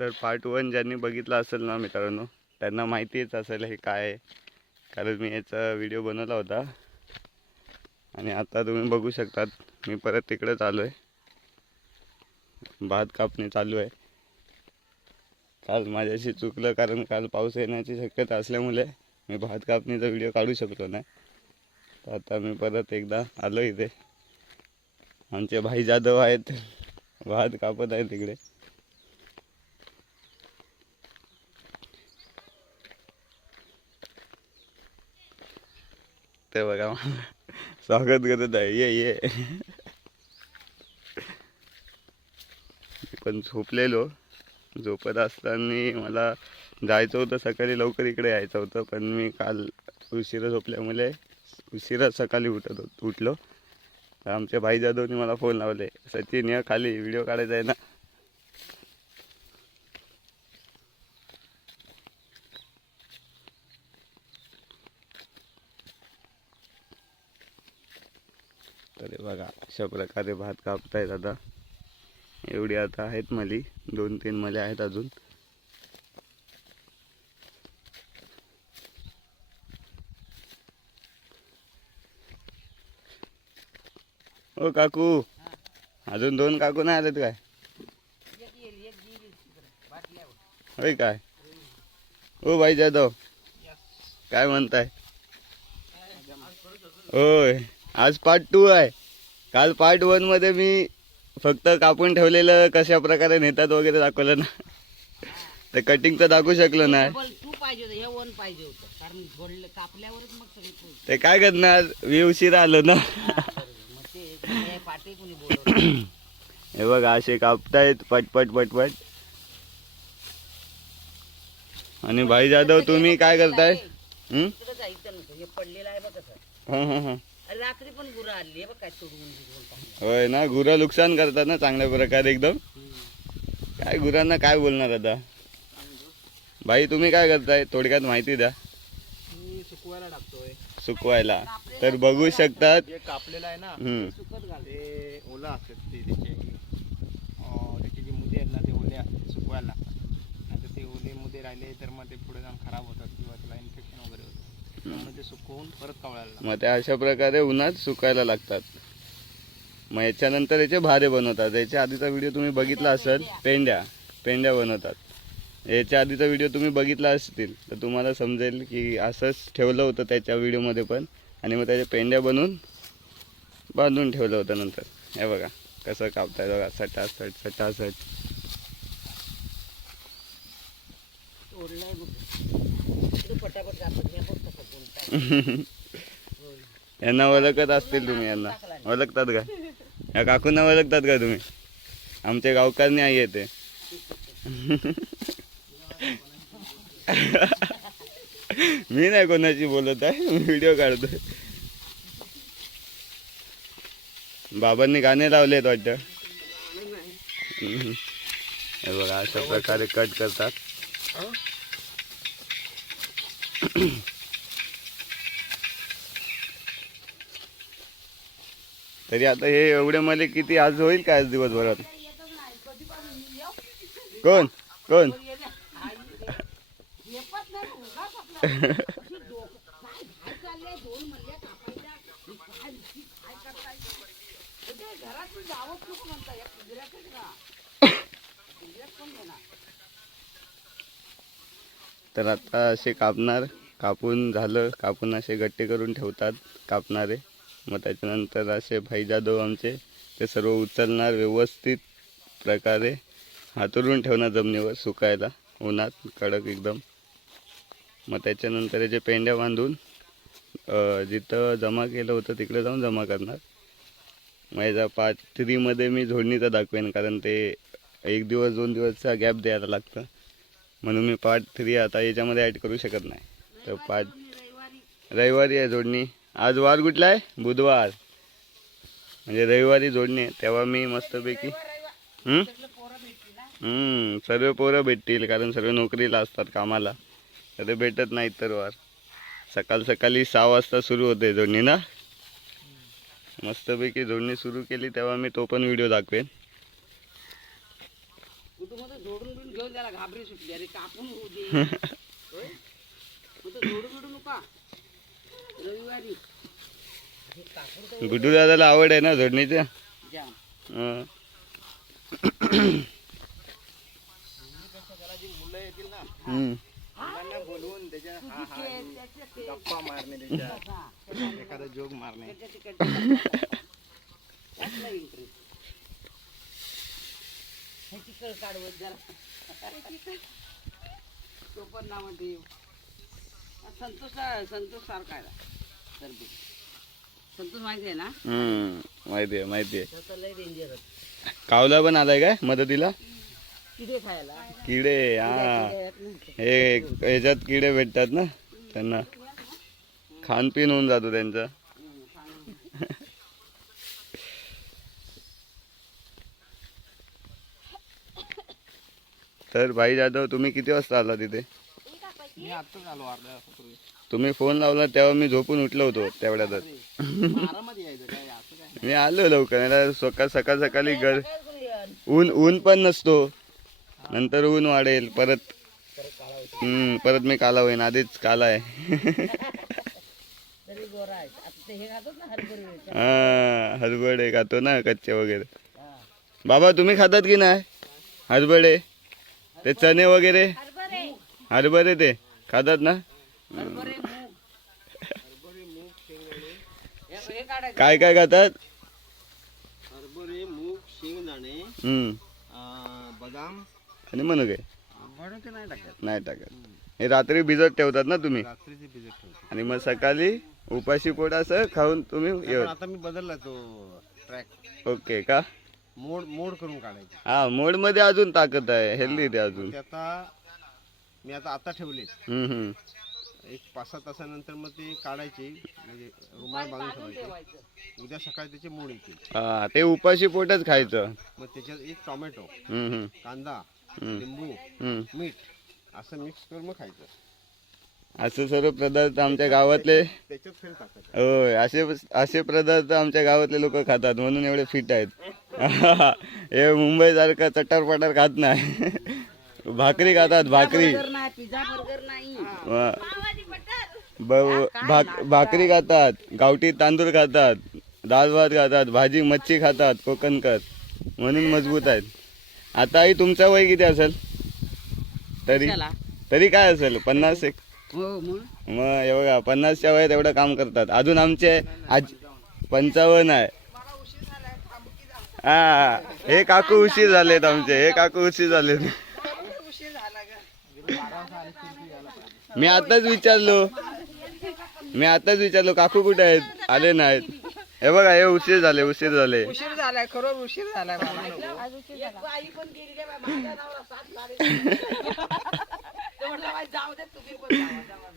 तर पार्ट 1 ज्यांनी बघितला असेल ना मित्रांनो, त्यांना माहितीच असेल हे काय आहे, कारण मी याचा व्हिडिओ बनवला होता. आणि आता तुम्ही बघू शकतात मी परत तिकडेच आलो आहे. भात कापणी चालू आहे. काल माझ्याशी चुकलं, कारण काल पाऊस येण्याची शक्यता असल्यामुळे मी भात कापणीचा व्हिडिओ काढू शकलो नाही. तर आता मी परत एकदा आलो इथे. आमचे भाई जाधव आहेत, भात कापत आहेत तिकडे. ते बघा स्वागत करत आहे, ये ये. पण झोपलेलो, झोपत असताना मला जायचं होतं, सकाळी लवकर इकडे यायचं होतं, पण मी काल उशिरा झोपल्यामुळे उशिरा सकाळी उठलो. तर आमच्या भाई जाधवनी मला फोन लावले, सचिन या खाली व्हिडिओ काढायचा आहे ना. तर बघा अशा प्रकारे भात कापतायत. आता एवढी आता आहेत मली, 2-3 मले आहेत अजून. ओ काकू, अजून 2 काकू नाही आलेत काय? होय काय? ओ भाई जाधव, काय म्हणताय? होय, आज पार्ट 2 आहे. काल पार्ट 1 मध्ये मी फक्त कापून ठेवलेलं कशा प्रकारे नेतात वगैरे दाखवलं ना. ते कटिंग तर दाखवू शकलो नाही. ते काय करणार, मी उशिरा आलो ना. हे बघा असे कापतायत पटपट पटपट. आणि भाई जाधव तुम्ही काय करताय? रात्री पण गुरं आली बघ काय सोडून. होय ना, गुरं नुकसान करतात ना चांगल्या प्रकारे एकदम. काय गुरांना काय बोलणार आता. भाई तुम्ही काय करताय, थोडक्यात माहिती द्या. सुकवायला टाकतोय. सुकवायला तर बघू शकतात. जे कापलेलं आहे ना सुकत घाल, ते ओला असतात ते त्याचे जे मुदे आहेत ना ते ओले सुकवायला लागतात. नाही तर ते ओले मुदे राहिले तर मग ते पुढे जाऊन खराब होतात किंवा त्याला इन्फेक्शन वगैरे होतं. त्यामुळे ते सुकवून परत कावळायला लागतात. मग ते अशा प्रकारे उन्हात सुकायला लागतात. मग याच्यानंतर याचे भारे बनवतात. याच्या आधीचा व्हिडिओ तुम्ही बघितला असेल, पेंड्या बनवतात. याच्या आधीचा व्हिडिओ तुम्ही बघितला असतील तर तुम्हाला समजेल की असंच ठेवलं होतं त्याच्या व्हिडिओमध्ये पण. आणि मग त्याच्या पेंड्या बनवून बांधून ठेवलं होतं नंतर. हे बघा कसं कापताय बघा, सटासट सटासट. यांना ओळखत असतील तुम्ही, यांना ओळखतात का? या काकूंना ओळखतात का तुम्ही? आमच्या गावकारणी आई येते. मी नाही कोणाची बोलत आहे, व्हिडिओ काढतोय. बाबांनी गाणे लावलेत वाटतं. हे बघा अशा प्रकारे कट करतात. तरी आता हे एवढे मला किती आज होईल काय, आज दिवसभरात? कोण कोण? तर आता असे कापून झालं, कापून असे गट्टे करून ठेवतात कापणारे. मग त्याच्यानंतर असे भाई जाधव आमचे ते सर्व उचलणार, व्यवस्थित प्रकारे हातरून ठेवणार जमिनीवर सुकायला उन्हात कडक एकदम. मग त्याच्यानंतर याचे पेंड्या बांधून जिथं जमा केलं होतं तिकडे जाऊन जमा करणार. मग याचा पार्ट 3 मध्ये मी झोडणीचा दाखवेन, कारण ते 1 दिवस 2 दिवसचा गॅप द्यायला लागतं, म्हणून मी पार्ट 3 आता याच्यामध्ये ॲड करू शकत नाही. तर पार्ट रविवारी आहे जोडणी. आज वार कुठला आहे? बुधवार, म्हणजे रविवारी जोडणी आहे. तेव्हा मी मस्तपैकी सर्व पोरं भेटतील, कारण सर्व नोकरीला असतात, कामाला. तर ते भेटत नाहीत तर वार. सकाळी 6 वाजता सुरू होते जोडणी ना. मस्तपैकी जोडणी सुरू केली तेव्हा मी तो पण व्हिडिओ दाखवेन. जोडून घेऊन मला घाबरी सुटली अरे कापून होऊ दे होय? मग तो झोडू बिडू नका रविवारी हे कापून तर गुड्डू दादाला आवड आहे ना झोडणीच्या. जाम हं. त्याला जी मुलं येतील ना हम्म. मुलांना बोलवून त्याच्या हा हा त्याचे गप्पा मारणे त्याच्या एखादा जोग मारणे. त्यातला इंटरेस्ट ह्याची कळ काढवत जरा तो पण नाव म्हणते संतोष सारखा आहे सरबी संतोष माहिती आहे ना माहिती आहे माहिती आहे. त्याचा लय डेंजर कावला पण आलाय काय मदतीला. किडे खायला किडे हा हे ह्याच्यात किडे भेटतात ना त्यांना खानपिन होऊन जातो त्यांचं. तर भाई जाधव तुम्ही किती वाजता आला तिथे. मी आत्ताच आलो अर्ध्या तासापूर्वी. तुम्ही फोन लावला तेव्हा मी झोपून उठलो होतो तेवढ्यातच. आरामात यायचं काय असं काय. मी आलो लवकर नाही सकाळ सकाळी ऊन पण नसतो नंतर ऊन वाढेल परत परत मी काला होईन आधीच काला आहे. तरी गोरा आहे आता ते हे खातात ना हरभरे हा हरभरे खातो ना कच्चे वगैरे. बाबा तुम्ही खातात की नाही हरभरे ते चणे वगैरे हरभरे ते खातात ना. हरभरे मूग हे काढायचं काय काय खातात. हरभरे मूग शेंगदाणे बदाम आणि म्हणू काय बनवते नाही टाकत. नाही टाकत. हे रात्री भिजत ठेवतात ना तुम्ही रात्रीचे भिजत ठेवतो. आणि मग सकाळी उपाशी पोट असं खाऊन तुम्ही पण आता मी बदलला तो ट्रॅक. ओके का. मोड करून काढायचे. हा मोड मध्ये अजून ताकद आहे हेल्दी ते अजून. ते आता मी आता ठेवले हम्म. एक 5-6 तासानंतर मग ते काढायचे म्हणजे रुमाल बांधून ठेवायचे. उद्या सकाळी त्याचे मोड येतील. हा ते उपाशी पोटच खायचं. मग त्याच्यात एक टोमॅटो हम्म. कांदा हम्म. लिंबू हम्म. मीठ असं मिक्स करून मग खायचं. असे सर्व पदार्थ आमच्या गावातले त्याच्यात फेर टाकायचं. होय असे पदार्थ आमच्या गावातले लोक खातात म्हणून एवढे फिट आहेत. हे मुंबई सारखं चटारपटार खात नाही. भाकरी खातात भाकरी. बर्गर नाही पिझ्झा बर्गर नाही भाकरी खातात गावठी तांदूळ खातात दाल भात खातात भाजी मच्छी खातात कोकणकर म्हणून मजबूत आहेत. आता आई तुमचा वय किती असेल तरी काय असेल 50 एक. हो मग मग हे बघा 50च्या वयात एवढं काम करतात. अजून आमचे आज 55 आहे. हा हे काकू उशीर झालेत आमचे हे काकू उशीर झालेत. मी आताच विचारलो काकू कुठे आहेत आले नाहीत. हे बघा हे उशीर झाले उशीर झालाय खरोखर उशीर झालाय. आई पण गेली काय माझा नवरा 7 साडे जाऊ दे तुम्ही पण जावा.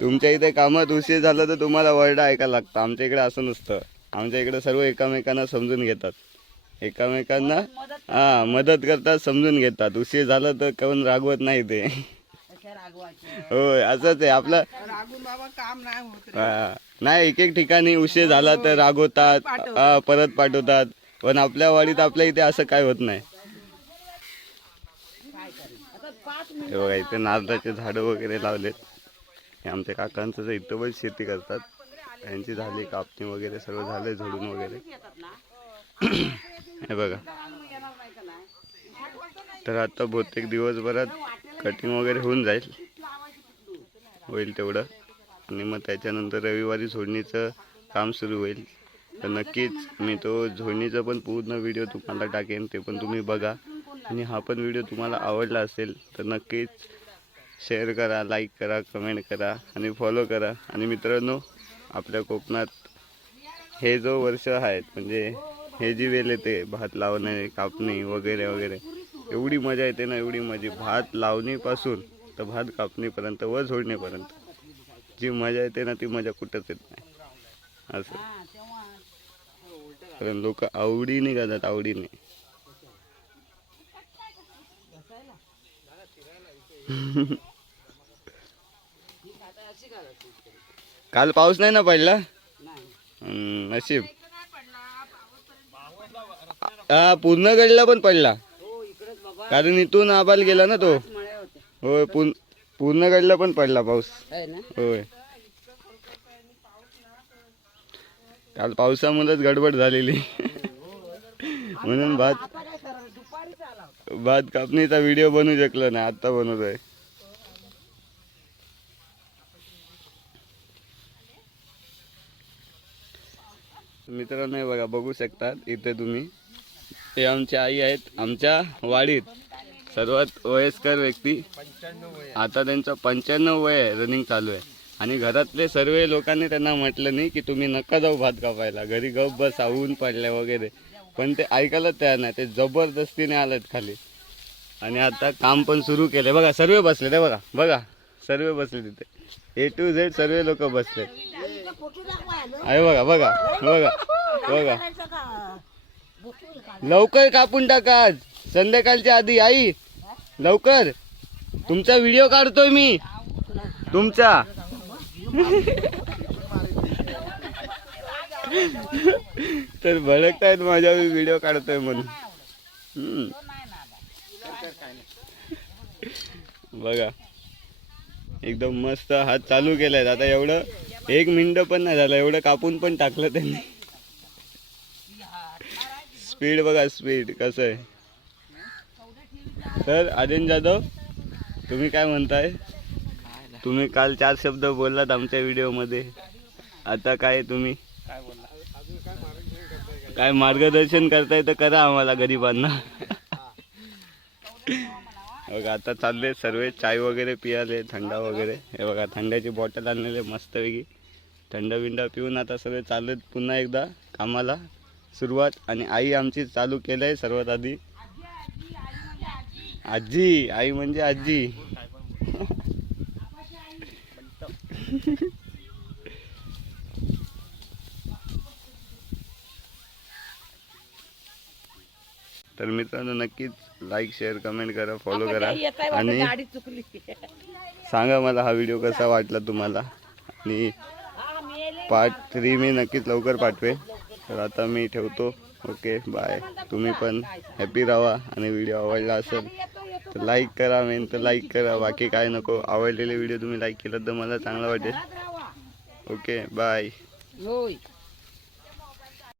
तुमच्या इथे कामात उशीर झाला तर तुम्हाला वरडा ऐकायला लागतं. आमच्या इकडे असं नसतं. आमच्या इकडे सर्व एकमेकांना समजून घेतात. एकमेकांना मदत करतात समजून घेतात. उशीर झाला तर कोण रागवत नाही ते. होय असंच आहे आपलं. नाही एक ठिकाणी उशीर झाला तर रागवतात परत पाठवतात. पण आपल्या वाडीत आपल्या इथे असं काय होत नाही. हे बघा इथे नारळाचे झाडं वगैरे लावलेत. हे आमच्या काकांचं इथं पण शेती करतात. त्यांची झाली कापणी वगैरे सर्व झाले झोडून वगैरे. हे बघा तर आता बहुतेक दिवसभरात कटिंग वगैरे होऊन होईल तेवढं. आणि मग त्याच्यानंतर रविवारी झोडणीचं काम सुरू होईल. तर नक्कीच मी तो झोडणीचा पण पूर्ण व्हिडिओ तुम्हाला टाकेन ते पण तुम्ही बघा. आणि हा पण व्हिडिओ तुम्हाला आवडला असेल तर नक्कीच शेअर करा लाईक करा कमेंट करा आणि फॉलो करा. आणि मित्रांनो आपल्या कोकणात हे जो वर्ष आहेत म्हणजे हे जी वेळ येते भात लावणे कापणी वगैरे वगैरे एवढी मजा येते ना एवढी मजा. भात लावणीपासून तर भात कापणीपर्यंत व झोडणीपर्यंत जी मजा येते ना ती मजा कुठंच येत नाही असं. कारण लोक आवडीने करतात आवडीने. काल पाऊस नाही ना पडला नशीब. हा पूर्ण गडला पण पडला. हो इकडेच बाबा कारण इथून आबाल गेला ना तो. मळे होते होय पूर्णगडला पण पडला पाऊस. है ना होय काल पावसामुळेच गडबड झालेली. म्हणून आता काय करा दुपारीच आला होता भात कापणीचा व्हिडिओ बनवू शकलो नाही, आता बनवतोय. मित्रांनो हे बघा, बघू शकतात इथे तुम्ही, हे आमची आई आहेत. आमच्या वाडीत सर्वात वयस्कर व्यक्ती, 95 वय आता त्यांचं 95 वय आहे, रनिंग चालू आहे. आणि घरातले सर्व लोकांनी त्यांना म्हटलं नाही की तुम्ही नका जाऊ भात कापायला, घरी गप बस, ऊन पडल्या वगैरे, पण ते ऐकायला तयार नाही. ते जबरदस्तीने आलेत खाली आणि आता काम पण सुरू केले. बघा सर्व बसले, ते बघा बघा सर्व बसले तिथे, A to Z सर्व लोक बसले आहे. बघा बघा बघा बघा, लवकर कापून टाका आज संध्याकाळच्या आधी. आई लवकर, तुमचा व्हिडिओ काढतोय मी तुमचा. तर भडकतायत माझ्या व्हिडिओ काढतोय म्हणून. बघा एकदम मस्त हात चालू केलाय. आता एवढं 1 मिनिट पण नाही झालं, एवढं कापून पण टाकलं त्यांनी. स्पीड बघा, स्पीड कसं आहे. तर आर्यन जाधव, तुम्ही काय म्हणताय? तुम्ही काल 4 शब्द बोललात आमच्या व्हिडिओमध्ये, आता काय तुम्ही काय बोलला? काय मार्गदर्शन करताय तर करा आम्हाला गरीबांना. बघा आता चालले सर्व चाय वगैरे पियाले, थंडा वगैरे. हे बघा थंड्याची बॉटल आणलेले मस्तपैकी, थंड बिंडा पिऊन आता सर्व चाललेत पुन्हा एकदा कामाला सुरुवात. आणि आई आमची चालू केलंय सर्वात आधी. आजी, आई म्हणजे आजी. तर मित्रांनो नक्कीच लाईक, शेअर, कमेंट करा, फॉलो करा आणि गाडी चुकली सांगा मला हा व्हिडिओ कसा वाटला तुम्हाला. आणि पार्ट 3 मी नक्कीच लवकर पाठवेन. तर आता मी ठेवतो. Okay bye. तुम्ही पण हॅपी राहा आणि व्हिडिओ आवडला असेल तर लाईक करा, मेन तर लाईक करा, बाकी काय नको. आवडलेले व्हिडिओ तुम्ही लाईक केलं तर मला चांगलं वाटेल. Okay bye. होय.